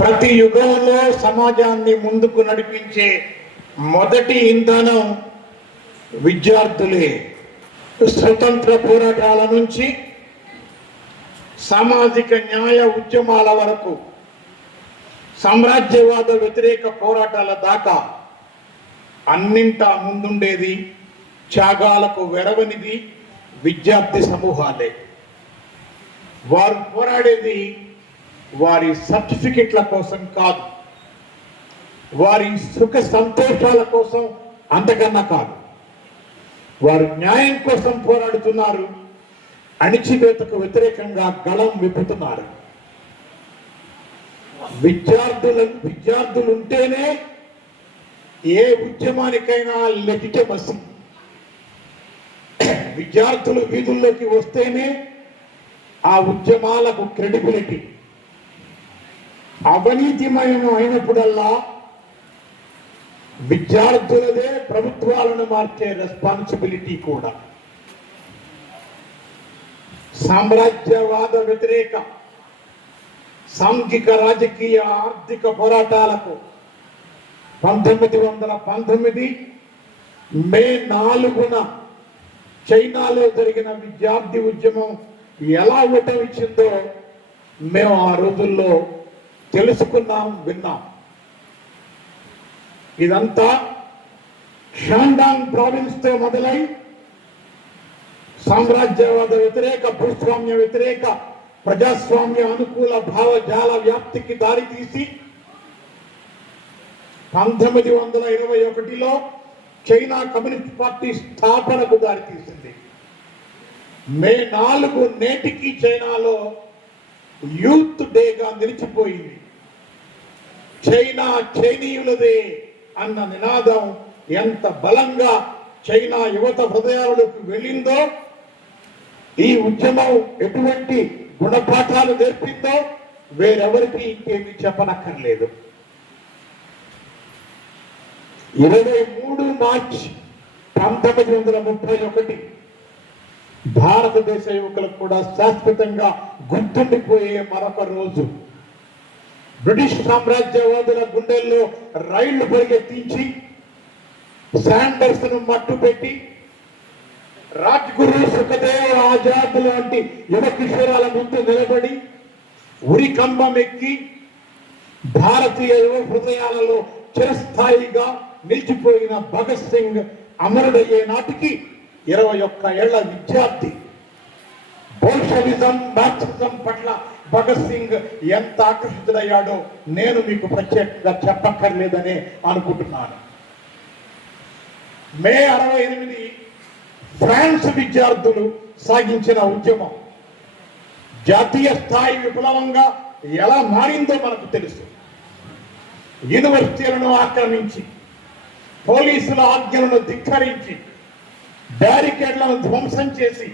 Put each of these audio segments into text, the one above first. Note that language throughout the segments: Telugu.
ప్రతి యుగంలో సమాజాన్ని ముందుకు నడిపించే మొదటి ఇంధనం విద్యార్థులే. స్వతంత్ర పోరాటాల నుంచి సామాజిక న్యాయ ఉద్యమాల వరకు, సామ్రాజ్యవాద వ్యతిరేక పోరాటాల దాకా అన్నింటా ముందుండేది, త్యాగాలకు వెరవనిది విద్యార్థి సమూహాలే. వారు పోరాడేది వారి సర్టిఫికెట్ల కోసం కాదు, వారి సుఖ సంతోషాల కోసం అంతకన్నా కాదు. వారు న్యాయం కోసం పోరాడుతున్నారు, అణిచివేతకు వ్యతిరేకంగా గళం విప్పుతున్నారు. విద్యార్థులు ఉంటేనే ఏ ఉద్యమానికైనా లెజిటిమసీ. విద్యార్థులు వీధుల్లోకి వస్తేనే ఆ ఉద్యమాలకు క్రెడిబిలిటీ. అవినీతిమయం అయినప్పుడల్లా విద్యార్థులదే ప్రభుత్వాలను మార్చే రెస్పాన్సిబిలిటీ కూడా. సామ్రాజ్యవాద వ్యతిరేక సాంఘిక రాజకీయ ఆర్థిక పోరాటాలకు 1919 మే 4న చైనాలో జరిగిన విద్యార్థి ఉద్యమం ఎలా ఊటమిచ్చిందో మేము ఆ రోజుల్లో తెలుసుకున్నాం, విన్నాం. ఇదంతా షాండాంగ్ ప్రావిన్స్ తో మొదలై సామ్రాజ్యవాద వ్యతిరేక, భూస్వామ్య వ్యతిరేక, ప్రజాస్వామ్య అనుకూల భావజాల వ్యాప్తికి దారితీసి 1921లో చైనా కమ్యూనిస్ట్ పార్టీ స్థాపనకు దారితీసింది. మే 4 నేటికి చైనాలో యూత్ డేగా నిలిచిపోయింది. చైనా చైనీయులదే అన్న నినాదం ఎంత బలంగా చైనా యువత హృదయాలకు వెళ్ళిందో, ఈ ఉద్యమం ఎటువంటి గుణపాఠాలు నేర్పిందో వేరెవరికి ఇంకేమీ చెప్పనక్కర్లేదు. 23 మార్చి 1931 భారతదేశ యువకులకు కూడా శాశ్వతంగా గుర్తుండిపోయే మరొక రోజు. బ్రిటిష్ సామ్రాజ్యవాదుల గుండెల్లో రైళ్లు పరిగెత్తించి, శాండర్స్ ను మట్టు పెట్టి, రాజ్గురు, సుఖదేవ్, ఆజాద్ లాంటి యువ కిషోరాల ముందు నిలబడి ఉరికంబం ఎక్కి భారతీయ యువ హృదయాలలో చిరస్థాయిగా నిలిచిపోయిన భగత్ సింగ్ అమరుడయ్యే నాటికి 21 ఏళ్ల విద్యార్థి. బోల్షవిజం, మార్క్సిజం పట్ల భగత్ సింగ్ ఎంత ఆకర్షితుడయ్యాడో నేను మీకు ప్రత్యేకంగా చెప్పక్కర్లేదనే అనుకుంటున్నాను. మే 68 ఫ్రాన్స్ విద్యార్థులు సాగించిన ఉద్యమం జాతీయ స్థాయి విప్లవంగా ఎలా మారిందో మనకు తెలుసు. యూనివర్సిటీలను ఆక్రమించి, పోలీసుల ఆజ్ఞలను ధిక్కరించి, బ్యారికేడ్లను ధ్వంసం చేసి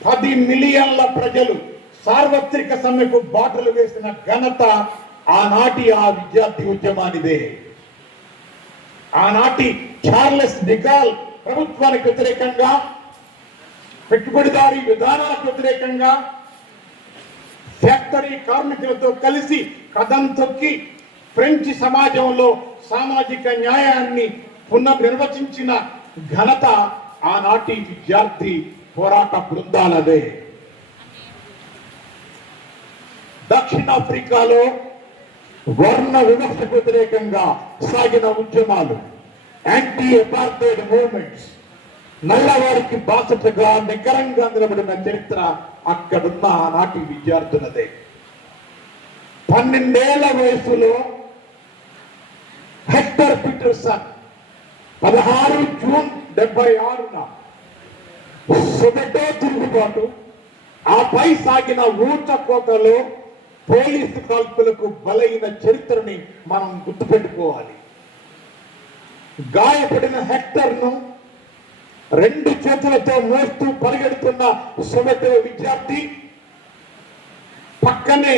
10 మిలియన్ల ప్రజలు సార్వత్రిక సమ్మెకు బాటలు వేసిన ఘనత ఆనాటి ఆ విద్యార్థి ఉద్యమానిదే. ఆనాటి చార్లెస్ డిగాల్ ప్రభుత్వానికి వ్యతిరేకంగా, పెట్టుబడిదారీ విధానాలకు వ్యతిరేకంగా ఫ్యాక్టరీ కార్మికులతో కలిసి కదం తొక్కి ఫ్రెంచ్ సమాజంలో సామాజిక న్యాయాన్ని పునర్నిర్వచించిన ఘనత ఆనాటి విద్యార్థి పోరాట బృందాలదే. దక్షిణాఫ్రికాలో వర్ణ వివక్షకు వ్యతిరేకంగా సాగిన ఉద్యమాలు, యాంటీ అపార్థైడ్ మూవ్మెంట్స్, నల్లవారికి బాసటగా నికరంగా నిలబడిన చరిత్ర అక్కడున్న ఆనాటి విద్యార్థులదే. 12 ఏళ్ల వయసులో హెక్టర్ పీటర్సన్ 16 జూన్ 1976న సొమెటో తిరుగుబాటు, ఆపై సాగిన ఊచకోతలో పోలీసు కాల్పులకు బలైన చరిత్రని మనం గుర్తుపెట్టుకోవాలి. గాయపడిన హెక్టర్ను 2 చేతులతో మోస్తూ పరిగెడుతున్న సొమెటో విద్యార్థి, పక్కనే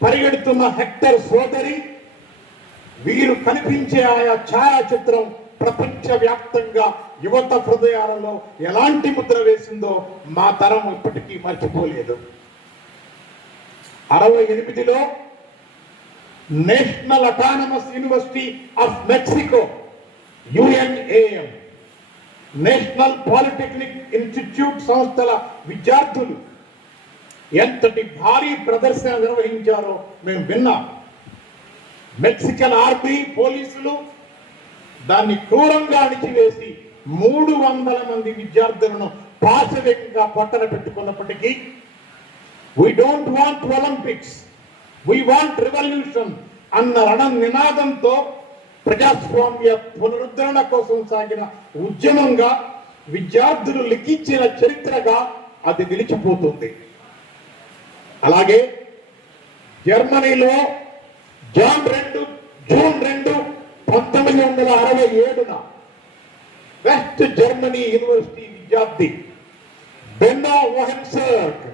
పరిగెడుతున్న హెక్టర్ సోదరి, వీరు కనిపించే ఆయా ఛాయాచిత్రం ప్రపంచవ్యాప్తంగా యువత హృదయాలలో ఎలాంటి ముద్ర వేసిందో మా తరం ఇప్పటికీ మర్చిపోలేదు. 68లో National Autonomous University of Mexico UNAM, National Polytechnic Institute సంస్థల విద్యార్థులు ఎంతటి భారీ ప్రదర్శన నిర్వహించారో మేము విన్నాం. మెక్సికన్ ఆర్మీ పోలీసులు దాన్ని క్రూరంగా అణిచివేసి 300 మంది విద్యార్థులను పాశవికంగా పట్టణ పెట్టుకున్నప్పటికీ we don't want Olympics, we want revolution అన్న రణ నినాదంతో ప్రజాస్వామ్య పునరుద్ధరణ కోసం సాగిన ఉద్యమంగా విద్యార్థులు లిఖించిన చరిత్రగా అది నిలిచిపోతుంది. అలాగే జర్మనీలో జూన్ 2, 1967న వెస్ట్ జర్మనీ యూనివర్సిటీ విద్యార్థి బెన్నో ఓహెన్సర్గ్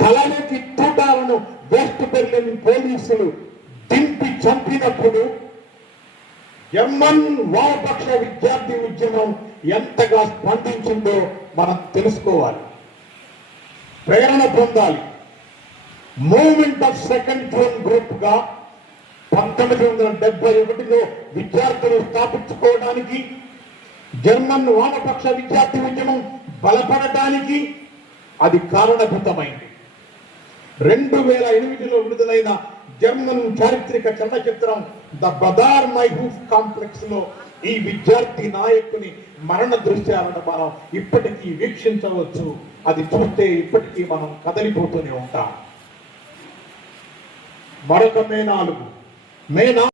తలలోకి తూటాలను వెస్ట్ బెర్లిన్ పోలీసులు దింపి చంపినప్పుడు జర్మన్ వామపక్ష విద్యార్థి ఉద్యమం ఎంతగా స్పందించిందో మనం తెలుసుకోవాలి, ప్రేరణ పొందాలి. Movement of second June group గా 1971లో విద్యార్థులు స్థాపించుకోవడానికి, జర్మన్ వామపక్ష విద్యార్థి ఉద్యమం బలపడటానికి అది కారణభూతమైంది. 2008లో విడుదలైన జర్మన్ చారిత్రక చలనచిత్రం ద బదార్ మైహూఫ్ కాంప్లెక్స్ లో ఈ విద్యార్థి నాయకుని మరణ దృశ్యాలను మనం ఇప్పటికీ వీక్షించవచ్చు. అది చూస్తే ఇప్పటికీ మనం కదలిపోతూనే ఉంటాం. మరొక మే 4